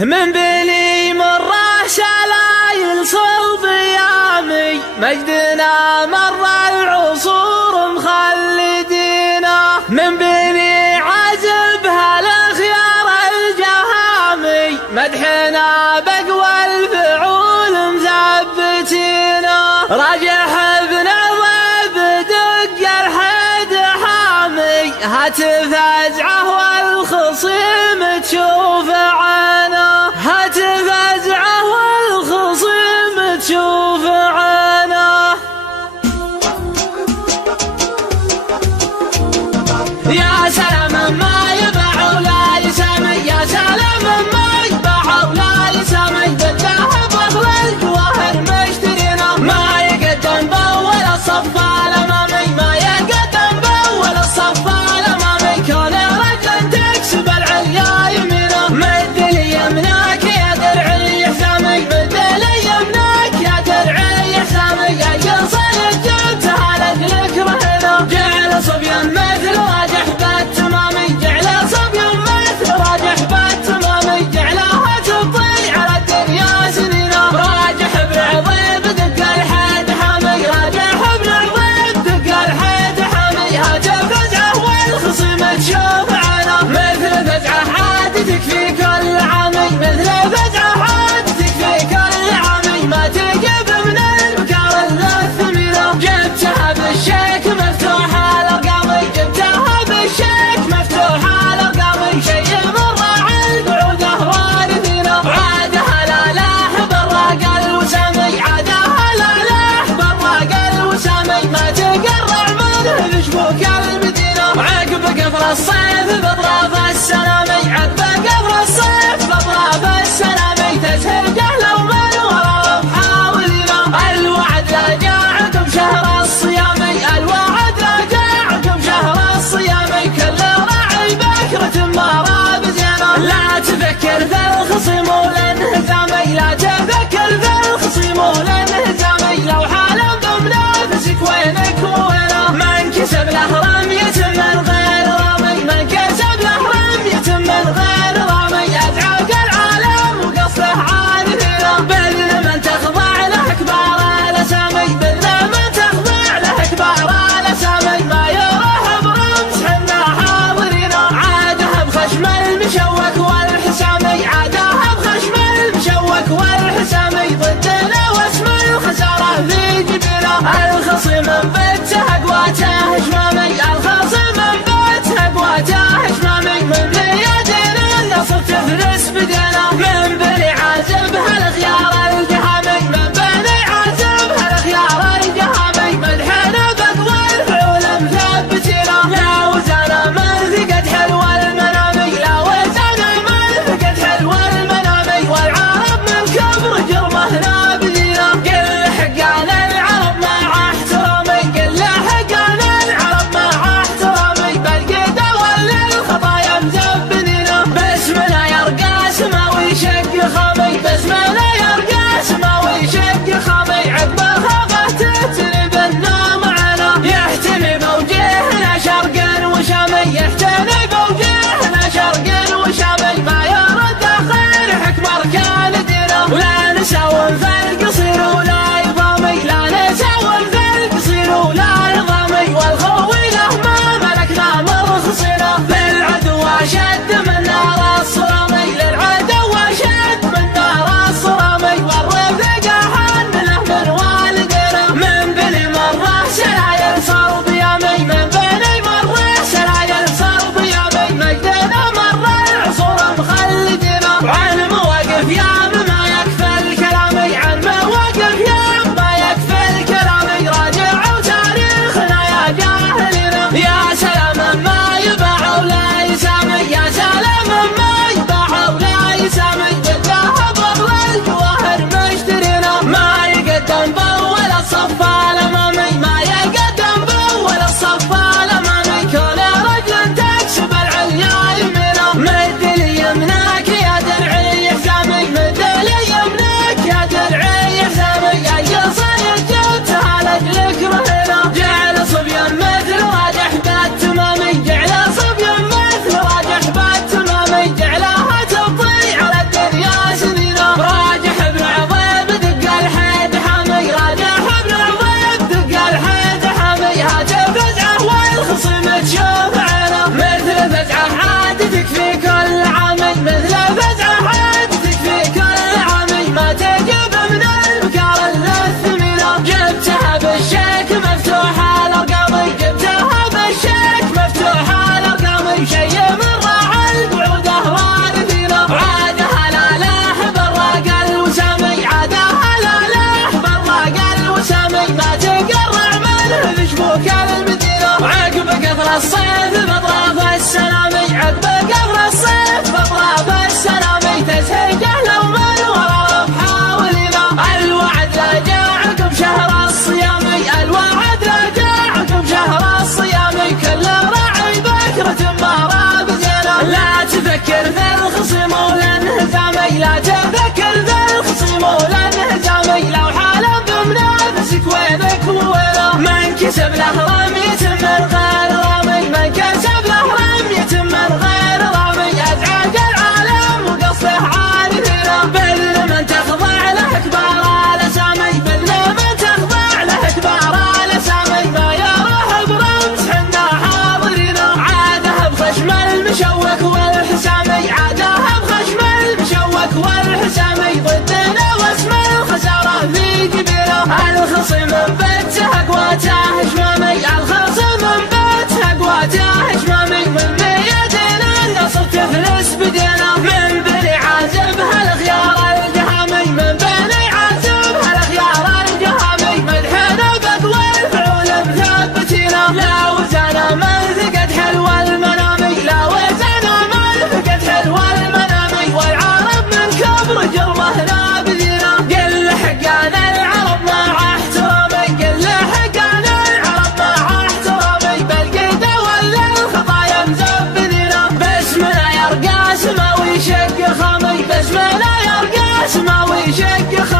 من بني مرة شلايل صلب يامي مجدنا مر العصور مخلدينا. من بني عزب هالخيار الجهامي مدحنا بقوى الفعول مثبتينا. راجح ابن ضيب دق الحد حامي هاتف ازعه والخصيم تشوف عينه. هاتف ازعه والخصيم تشوف عينه. يا سلام ما يباع ولا يسمي، يا سلام ما يباع ولا يسمي، بالذهب والجواهر مشترينا. ما يقدم بول الصف الامامي، ما يقدم بول الصف الامامي. كون رجل تكسب العليا يمينه، مد لي يمناك يا درعي حسامي، مد لي يمناك يا درعي حسامي. اي صيد جبتها لاجلك رهينه، جعل صبيان مثل راجح بالتمامي، جعل صبيان مثل راجح بالتمامي. جعلها تبطي على الدنيا سنينه. راجح بن عضيب دق الحد حامي، راجح بن عضيب دق الحد حامي. هاتف فزعه والخصيم تشوف عينه، مثل فزعه عاد تكفي كل عامي، مثل فزعه عاد تكفي كل عامي. ما تجيب من المكار الثمينه، جبتها بالشيك مفتوح الارقامي، جبتها بالشيك مفتوح الارقامي. شي مر القعوده والدينا، عادها لا لاح براق الوسامي، عادها لا لاح براق الوسامي. ما تقرع منه بشبوك المدينه، عقب قفر الصيف باطراف السلامي، عقب قفر الصيف باطراف السلامي. تسهل جهله ومن ورا محاولينا، الوعد لا جاء عقب شهر الصيامي، الوعد لا جاء عقب شهر الصيامي. كل راعي بكرة ما راب زينه، لا تفكر في الخصيم والانهزامي، لا تفكر في الخصيم والانهزامي. لو حالا بمنافسك وينك وينه، من كسب له رمية من غير رامي، من كسب له رمية من غير رامي. ادعوك العالم وقصده عارفينه، بذل من تخضع له كبار الاسامي، بذل من تخضع له كبار الاسامي. ما يروح برمز حنا حاضرينه، عادها بخشم المشوك والحسامي، عادها بخشم المشوك والحسامي. ضدنا واسم الخساره في جبينه، الخصيم انبته قواته هشمامي، الخصيم انبته قواته هشمامي. من بيادين النصر تفرس بدينا، من بني عازب هالخيار الجهامي، من بني عازب هالخيار الجهامي. مدحنا بقوى الفعول مثبتينا، لا وزانا من ثقة حلو المنامي، لا وزانا من ثقة حلو المنامي. والعرب من كبر جرمه نابذينا، قل حقان العرب مع احترامي، قل حقان العرب مع احترامي. بالقدا والليل الصيف بأطراف السلامي عقب قبر الصيف بأطراف السلامي تزهقه لو من ورا بحاولنا الوعد لا جاء عقب شهر الصيامي الوعد لا جاء عقب شهر الصيامي كل راعي بكرة ما بزينة لا تفكر في الخصم والانهزامي لا تفكر في الخصم والانهزامي لو حالم بمنافسك وينك ووينه من كسب له رمية من غير رامي من كسب له رمية من غير رامي أزعج العالم وقصده عارفينه بل من تخضع له كبار الأسامي بل من تخضع له كبار الأسامي ما يروح برمز حنا حاضرينه عاده بخشم المشوك والحسامي عاده بخشم المشوك والحسامي ضدنا واسم الخسارة في جبينه الخصم بيته قواته هشمامي الخصم بيته قواته هشمامي من بيدنا النصر تفلس بدينا من بني عازب هالخيار الجهامي من بني عازب هالخيار الجهامي مدحنا بقوى الفعول مثبتينا لا وزانا من ثقت حلوى المنامي لا وزانا من ثقت حلوى المنامي والعرب من كبر جرمه نابذينا قل حقنا العرب مع احترامي قل حقنا العرب مع احترامي بالقيده ولا الخطايا مزبدينا باسمنا يرقى سماوي شق خامي باسمنا يرقى سماوي شق خامي